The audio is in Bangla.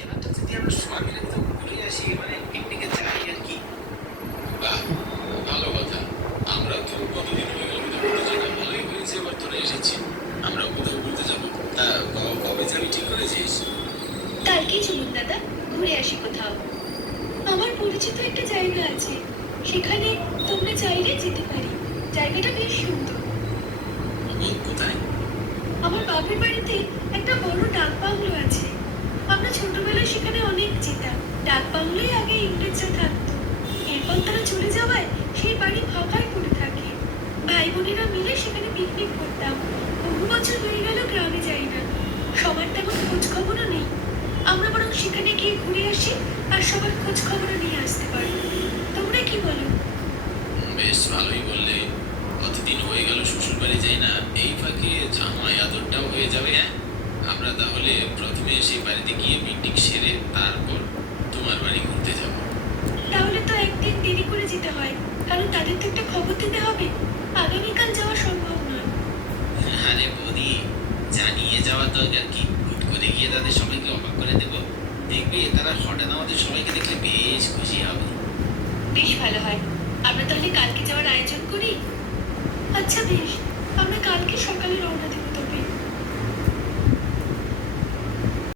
এবারটা যদি আমরা সবাই মিলে কোথাও ঘুরে আসি, মানে পিকনিকে যাই আর কি। বাহ, ভালো কথা। আমরাও তো কতদিন হয়ে গেল কোথাও ঘুরতে যাই না। ভালোই হয়েছে এবার তোরা এসেছি। আমরাও কোথাও ঘুরতে যাবো। তা কবে যাবি ঠিক করেছিস? কালকেই চলুন দাদা, ঘুরে আসি কোথাও। আমার পরিচিত একটা জায়গা আছে, সেখানে তোমরা চাইলে যেতে পারি। জায়গাটা বেশ সুন্দর। কোথায়? আমার বাপের বাড়িতে একটা বড় ডাক বাংলো আছে। আমরা ছোটবেলায় সেখানে অনেক যেতাম। ডাক বাংলোয় আগে ইংরেজরা থাকতো, এরপর তারা চলে যাওয়ায় সেই বাড়ি ফাঁকাই পড়ে থাকে। ভাই বোনেরা মিলে সেখানে পিকনিক করতাম। বহু বছর হয়ে গেল গ্রামে যাই না, সবার তেমন খোঁজ খবরও নেই। আমরা বরং সেখানে গিয়ে ঘুরে আসি আর সবার খোঁজ খবরও নিয়ে আসতে পারি। তোমরা কি বলো? বেশ ভালোই বললে। কতদিন হয়ে গেল শ্বশুর বাড়ি যাই না। এই ফাঁকে জামাই আদরটাও হয়ে যাবে। হ্যাঁ, আমরা তাহলে প্রথমে সেই বাড়িতে গিয়ে পিকনিক সেরে তারপর তোমার বাড়ি ঘুরতে যাব। তাহলে তো একদিন দেরি করে যেতে হয়, কারণ তাদের তো একটা খবর দিতে হবে। আগামীকাল যাওয়া সম্ভব নয়। আরে বৌদি, জানিয়ে যাওয়ার দরকার কি? হুট করে গিয়ে তাদের সবাইকে অবাক করে দেবো। দেখবে তারা হঠাৎ আমাদের সবাইকে দেখলে বেশ খুশি হবে। বেশ ভালো হয়। আমরা তাহলে কালকে যাওয়ার আয়োজন করি। আচ্ছা বেশ, আমরা কালকে সকালে রওনা দেব।